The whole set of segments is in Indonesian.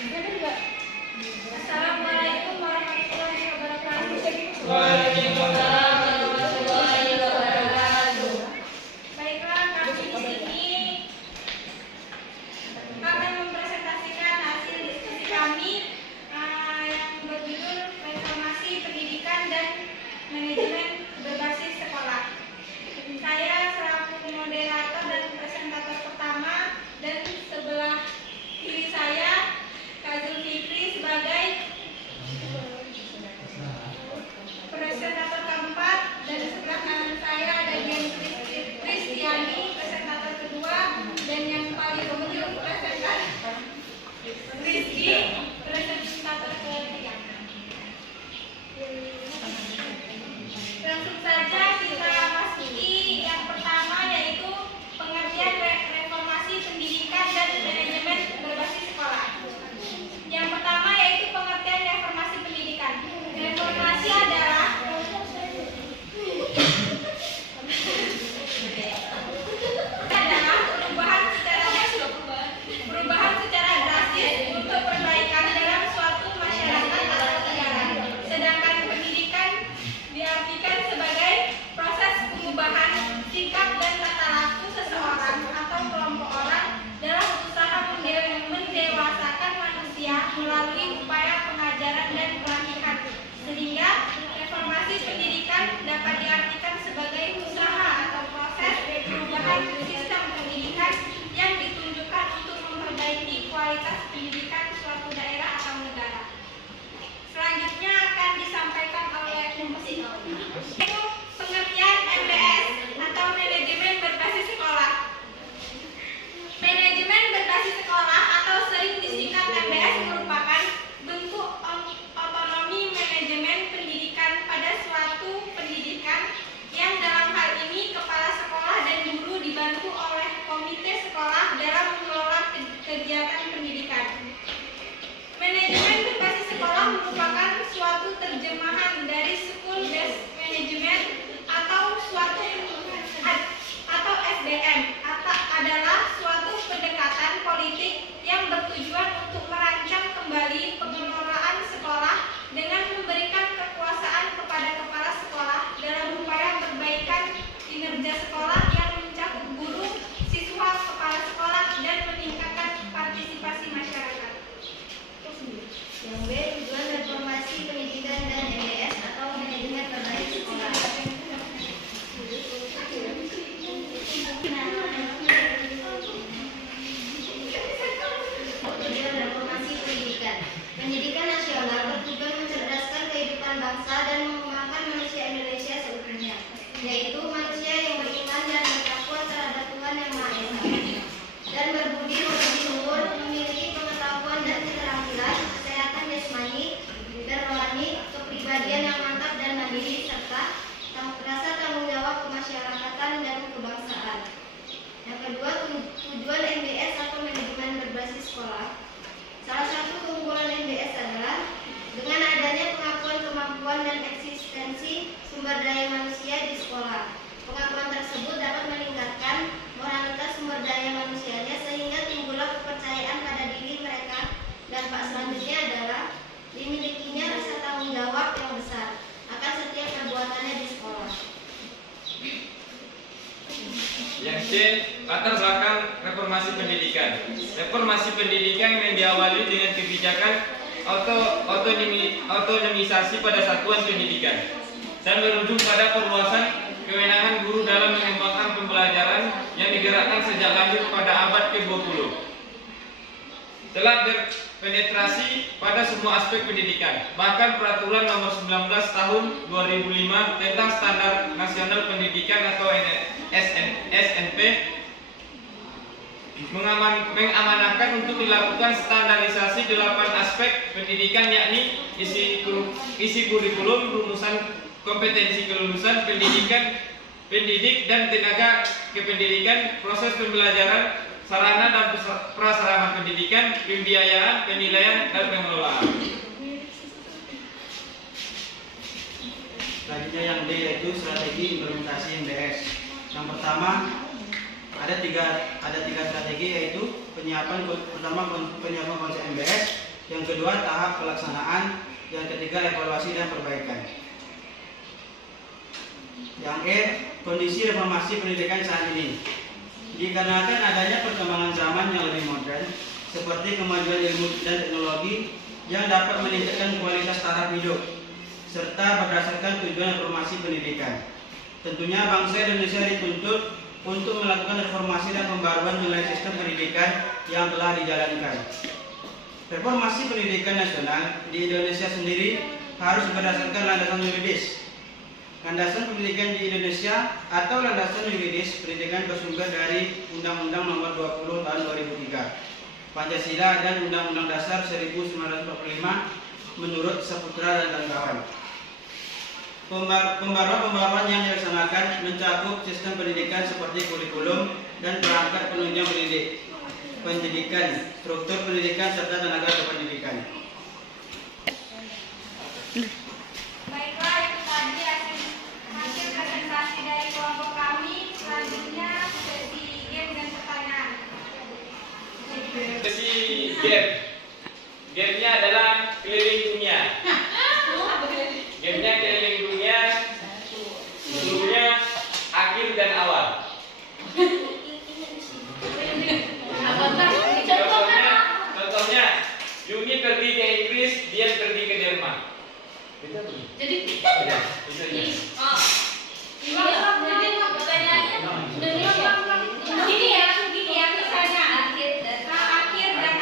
Assalamualaikum warahmatullahi wabarakatuh. Waalaikumsalam warahmatullahi wabarakatuh. Baiklah, kami di sini akan mempresentasikan hasil diskusi kami yang berjudul Reformasi Pendidikan dan Manajemen Berbasis Sekolah. Saya selaku moderator dan presentator pertama, dan sebelah kiri saya Kak Zulfikri sebagai presentator keempat, dan sebelah kanan saya ada Dian Kristiani presentator kedua, dan yang paling ujung presentator Rizky presentator ketiga. Langsung saja kita masuki yang pertama, yaitu pengertian reformasi pendidikan dan manajemen berbasis sekolah. Yang pertama yaitu pengertian reformasi pendidikan. Reformasi adalah perubahan secara drastis untuk perbaikan dalam suatu masyarakat atau negara. Sedangkan pendidikan diartikan sebagai proses pengubahan sikap dan tata laku seseorang atau kelompok orang dalam usaha mendewasakan manusia melalui upaya pengajaran dan pelatihan. Sehingga reformasi pendidikan dapat diartikan sebagai usaha atau proses perubahan sistem pendidikan yang ditunjukkan untuk memperbaiki kualitas pendidikan suatu daerah atau negara. Selanjutnya akan disampaikan oleh yaitu pengertian MBS atau manajemen berbasis sekolah. Manajemen berbasis sekolah atau sering disingkat MBS merupakan bentuk otonomi manajemen pendidikan pada suatu pendidikan yang dalam hal ini kepala sekolah dan guru dibantu oleh komite sekolah dalam mengelola kegiatan pendidikan. Manajemen berbasis sekolah merupakan suatu terjemahan dari school based management atau SBM adalah suatu pendekatan politik yang bertujuan untuk merancang kembali pengelolaan sekolah dengan memberikan kekuasaan kepada kepala sekolah dalam upaya perbaikan kinerja sekolah yang mencakup guru, siswa, kepala sekolah, dan meningkatkan partisipasi masyarakat. Yang B, tujuan reformasi pendidikan dan MBS atau manajemen berbasis sekolah. Tujuan reformasi pendidikan. Pendidikan nasional bertujuan mencerdaskan kehidupan bangsa dan mengembangkan manusia Indonesia seutuhnya, yaitu manusia yang beriman dan bertakwa terhadap Tuhan Yang Maha Esa, dan berbudi pekerti luhur, memiliki pengetahuan dan keterampilan, kesehatan jasmani dan rohani, kepribadian yang mantap dan mandiri, serta rasa tanggung jawab kemasyarakatan dan kebangsaan. Yang kedua, tujuan MBS atau manajemen berbasis sekolah. Salah satu keunggulan MBS adalah dengan adanya pengakuan kemampuan dan eksistensi sumber daya manusia di sekolah. Pengakuan tersebut dapat meningkatkan moralitas sumber daya manusianya sehingga timbullah kepercayaan pada diri mereka. Dampak selanjutnya adalah dimilikinya rasa tanggung jawab yang besar akan setiap perbuatannya di sekolah. Yang C, latar belakang reformasi pendidikan. Reformasi pendidikan yang diawali dengan kebijakan otonomisasi pada satuan pendidikan dan berujung pada perluasan kewenangan guru dalam mengembangkan pembelajaran yang digerakkan sejak lahir pada abad ke-20. Telah berpenetrasi pada semua aspek pendidikan. Bahkan Peraturan Nomor 19 Tahun 2005 tentang Standar Nasional Pendidikan atau SNP mengamanahkan untuk dilakukan standarisasi 8 aspek pendidikan, yakni isi kurikulum, rumusan kompetensi kelulusan pendidikan, pendidik dan tenaga kependidikan, proses pembelajaran, sarana dan prasarana pendidikan, pembiayaan, penilaian, dan pengelolaan. Selanjutnya yang D, yaitu strategi implementasi MBS. Yang pertama, ada tiga strategi, yaitu penyiapan konsep MBS, Yang kedua, tahap pelaksanaan. Yang ketiga, evaluasi dan perbaikan. Yang E, kondisi reformasi pendidikan saat ini. Dikarenakan adanya perkembangan zaman yang lebih modern, seperti kemajuan ilmu dan teknologi yang dapat meningkatkan kualitas taraf hidup, serta berdasarkan tujuan reformasi pendidikan. Tentunya bangsa Indonesia dituntut untuk melakukan reformasi dan pembaruan nilai sistem pendidikan yang telah dijalankan. Reformasi pendidikan nasional di Indonesia sendiri harus berdasarkan landasan yuridis. Landasan pendidikan di Indonesia atau landasan yuridis pendidikan bersumber dari Undang-Undang Nomor 20 Tahun 2003, Pancasila dan Undang-Undang Dasar 1945 menurut Saputra dan kawan-kawan. Pembaruan-pembaruan yang dilaksanakan mencakup sistem pendidikan seperti kurikulum dan perangkat penunjang pendidikan, struktur pendidikan serta tenaga kependidikan. Baiklah, itu tadi hasil presentasi dari kelompok kami. Selanjutnya sesi game dan pertanyaan. Sesi game. Gamenya adalah keliling dunia. Gamenya keliling dunia. Dulunya akhir dan awal. Contohnya, Yuni pergi ke Inggris, dia pergi ke Jerman. Jadi Beda. Itu aja. Gini ya misalnya akhir dan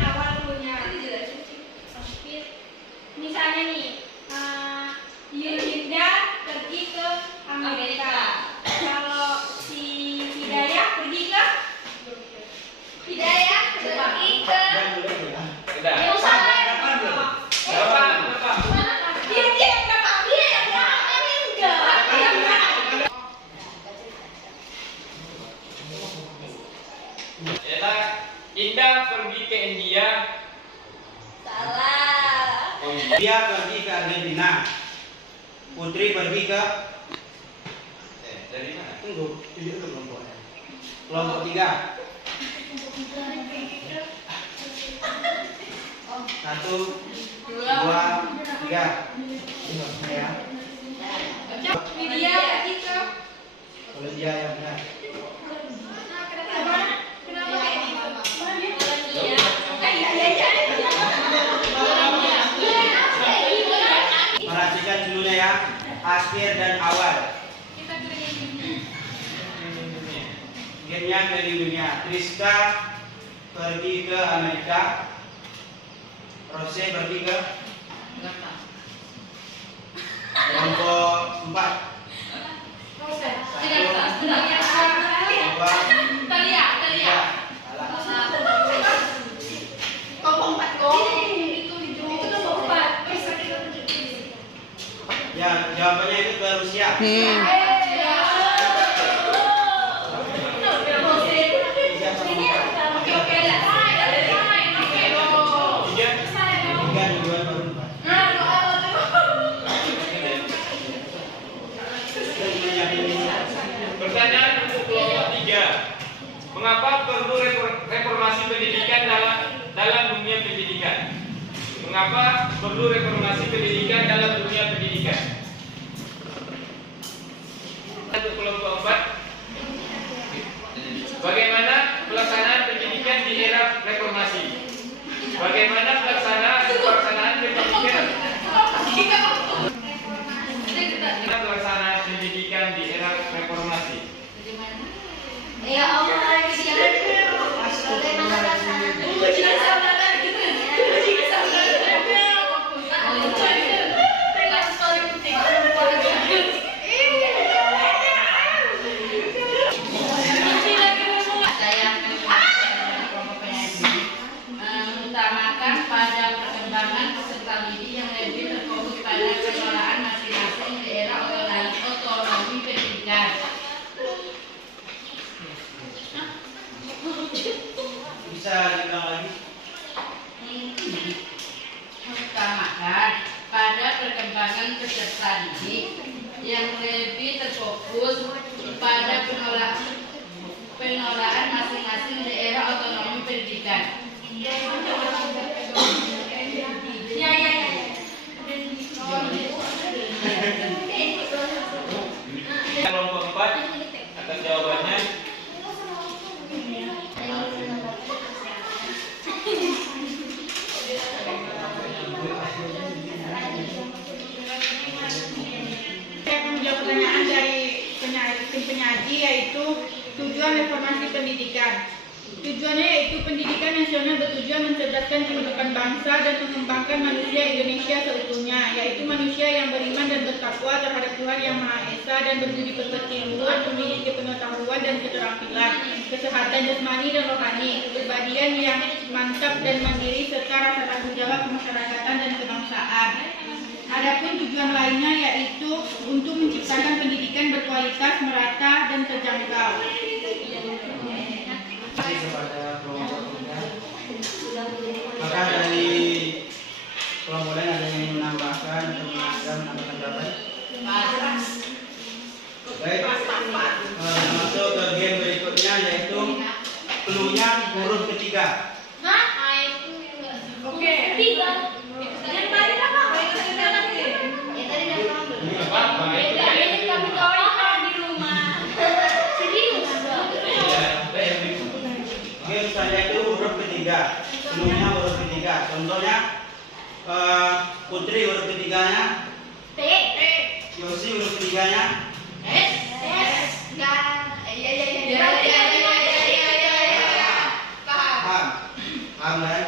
awal dulunya. Misalnya nih, Yulinda pergi ke Amerika. Kalau si Hidayah pergi ke Udah. Berapa? Dia yang berapa? Dia yang berapa? Ini enggak. Yang berapa? Ialah Indah pergi ke India. Dia pergi ke Argentina. Putri pergi ke Dari mana? Tunggu, itu kelompoknya. Kelompok 3. 1, 2, 3. Ya. Dia pergi ke Kalau dia yang benar. Kenapa kayak gitu? Perhatikan dulunya ya, akhir dan awal. Kita keliling. Gamenya keliling dunia. Triska pergi ke Amerika. Rose pergi ke kelompok 4. 2, 3. Ya, jawabannya itu ke Rusia. Pertanyaan untuk kelompok 3. Mengapa perlu reformasi pendidikan dalam dunia pendidikan? Mengapa perlu reformasi pendidikan dalam dunia pendidikan? Untuk kelompok 4. Bagaimana pelaksanaan pendidikan di era reformasi? Bagaimana pelaksanaan pendidikan? Pelaksanaan pendidikan di era reformasi. Ya Allah, bagaimana pelaksanaan mengutamakan Tujuannya yaitu pendidikan nasional bertujuan mencerdaskan kehidupan bangsa dan mengembangkan manusia Indonesia seutuhnya, yaitu manusia yang beriman dan bertakwa terhadap Tuhan Yang Maha Esa dan berbudi pekerti luhur, memiliki pengetahuan dan keterampilan, kesehatan jasmani dan rohani, kepribadian yang mantap dan mandiri, serta rasa tanggung jawab kemasyarakatan dan kebangsaan. Adapun tujuan lainnya yaitu untuk menciptakan pendidikan berkualitas, merata, dan terjangkau. Terima kasih kepada kelompok tiga. Maka dari kelompok lain ada yang ingin menambahkan atau menambahkan pendapat? Baik, masuk ke game berikutnya yaitu cluenya huruf ketiga. Oke. Yang tadi apa? Ya tadi dah paham belum? Ini apa? Ini kami tahu di rumah. Serius? Game saya itu huruf ketiga. Cluenya huruf ketiga. Contohnya Putri huruf ketiganya, T. Yosi huruf ketiganya, S. paham? Paham kan?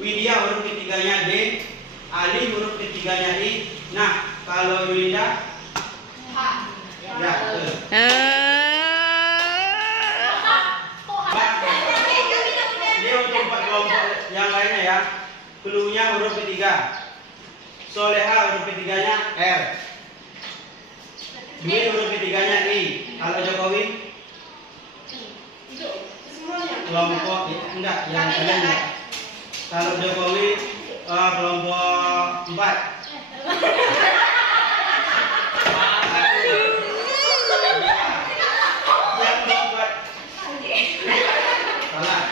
Widya huruf ketiganya D, Ali huruf ketiganya I. Nah, kalau Yulinda, ya betul. Ini untuk 4 kelompok yang lainnya ya. Cluenya huruf ketiga. Soleha huruf ketiganya R. Dwi huruf ketiganya I. Kalau Jokowi kelompok enggak, yang kalian enggak. Kalau Jokowi kelompok 4. Yang keempat. Salah.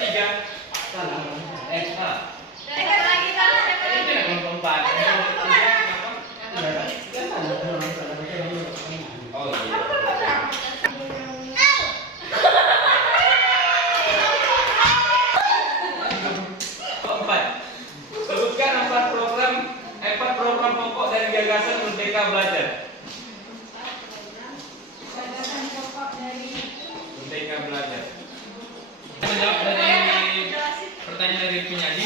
Tiga. Salah. Ekstra. Siapa lagi salah? Siapa Ini lagi? tidak kelompok 4. Oh iya. Keempat. Sebutkan 4 program pokok dari gagasan Merdeka Belajar. Merdeka Belajar. Menjawab dari pertanyaan dari penyaji.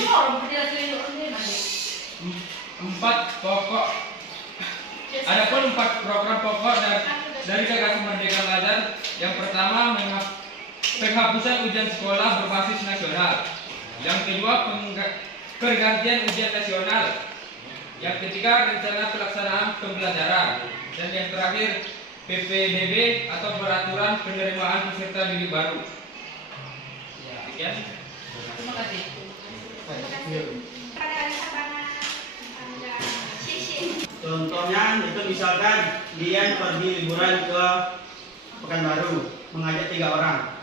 4 pokok. Adapun 4 program pokok dari gagasan Merdeka Belajar. Yang pertama, penghapusan ujian sekolah berbasis nasional. Yang kedua, pergantian ujian nasional. Yang ketiga, rencana pelaksanaan pembelajaran. Dan yang terakhir, PPDB atau peraturan penerimaan peserta didik baru. Ya, sekian. Terima kasih. Contohnya itu misalkan Dian pergi liburan ke Pekanbaru, mengajak 3 orang.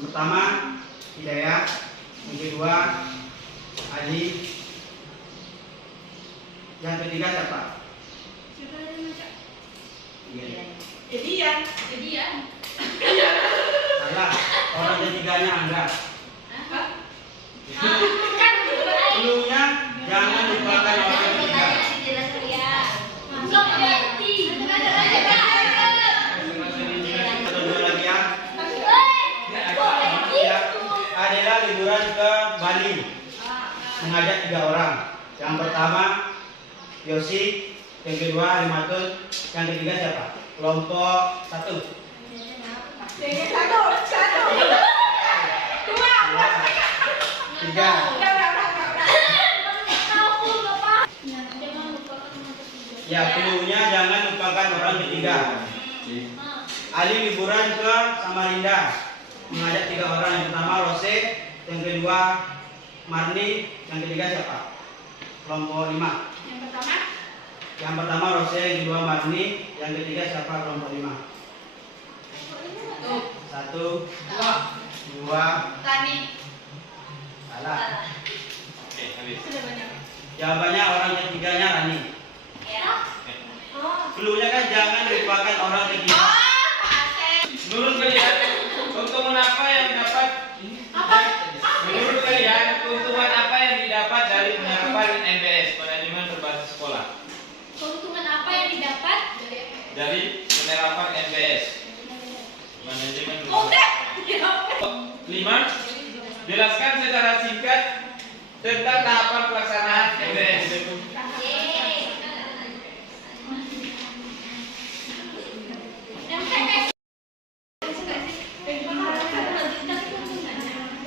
Yang pertama Hidayat, yang kedua Ali, yang ketiga siapa? Iya. Jadian. Salah, orang ketiganya Anda. Kan Cluenya jangan lupakan orang ketiga. Atau 2 lagi ya. Ya, adalah liburan ke Bali, mengajak 3 orang. Yang pertama Yosi, yang kedua Alimatul, yang ketiga siapa? Kelompok 1. Satu. 2. 3. Ya, cluenya jangan lupakan orang ketiga. Ali liburan ke Samarinda, mengajak 3 orang. Yang pertama Rose, yang kedua Marni, yang ketiga siapa? Kelompok 5. Yang pertama Rose, yang kedua Marni, yang ketiga siapa? Kelompok 5. 1, 2. Tani. Salah. Oke, habis. Jawabannya orang ketiganya Rani. Cluenya kan jangan lupakan orang ketiga. Menurut kalian, keuntungan apa yang didapat? Menurut kalian, keuntungan apa yang didapat dari penerapan MBS, manajemen berbasis sekolah? Keuntungan apa yang didapat? Dari penerapan MBS. 5. Jelaskan secara singkat tentang tahapan pelaksanaan MBS.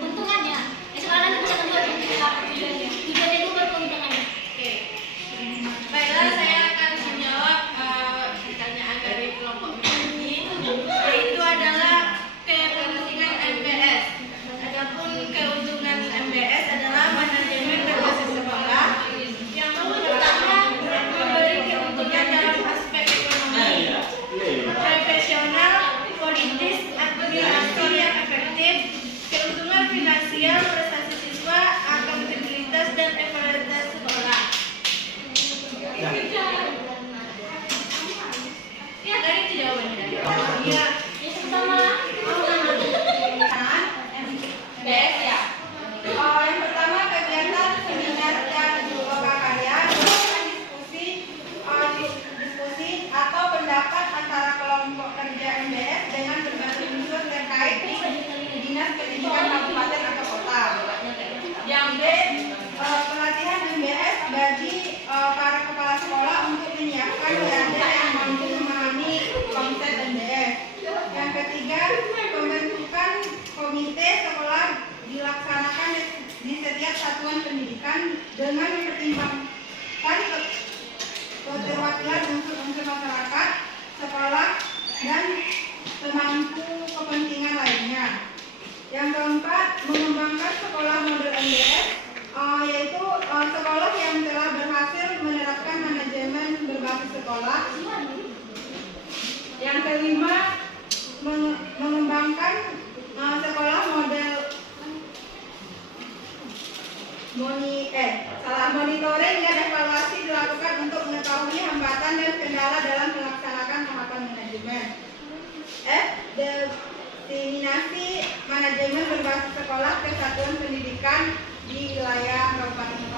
Keuntungannya, sekarang kita bisa kedua tujuannya itu berkeuntungannya. Oke. Baiklah, saya akan menjawab pertanyaan dari kelompok ini, yaitu adalah kepentingan MBS. Adapun keuntungan MBS adalah manajemen berbasis sekolah yang pertama memberi keuntungan dalam aspek ekonomi, profesional, politis, administrasi yang efektif, keuntungan finansial, prestasi siswa, akuntabilitas dan evaluasi sekolah. Ya, tadi itu jawabannya. Iya. Yang pertama, MBS ya. Yang pertama kegiatan seminar dan lokakarya, diskusi atau pendapat antara kelompok kerja MBS dengan berbagai unsur terkait di dinas pendidikan kabupaten atau kota. Yang B, pelatihan MBS bagi para kepala sekolah untuk menyiapkan pelajar yang mampu memahami konsep MBS. Yang ketiga, pembentukan komite sekolah dilaksanakan di setiap satuan pendidikan dengan mempertimbangkan keterwakilan unsur-unsur masyarakat, sekolah, dan pemangku kepentingan lainnya. Yang keempat, mengembangkan sekolah model MBS, yaitu sekolah yang telah berhasil menerapkan manajemen berbasis sekolah. Yang kelima, mengembangkan sekolah model monitoring dan evaluasi dilakukan untuk mengetahui hambatan dan kendala dalam melaksanakan tahapan manajemen. F, diseminasi manajemen berbasis sekolah ke satuan pendidikan di wilayah kabupaten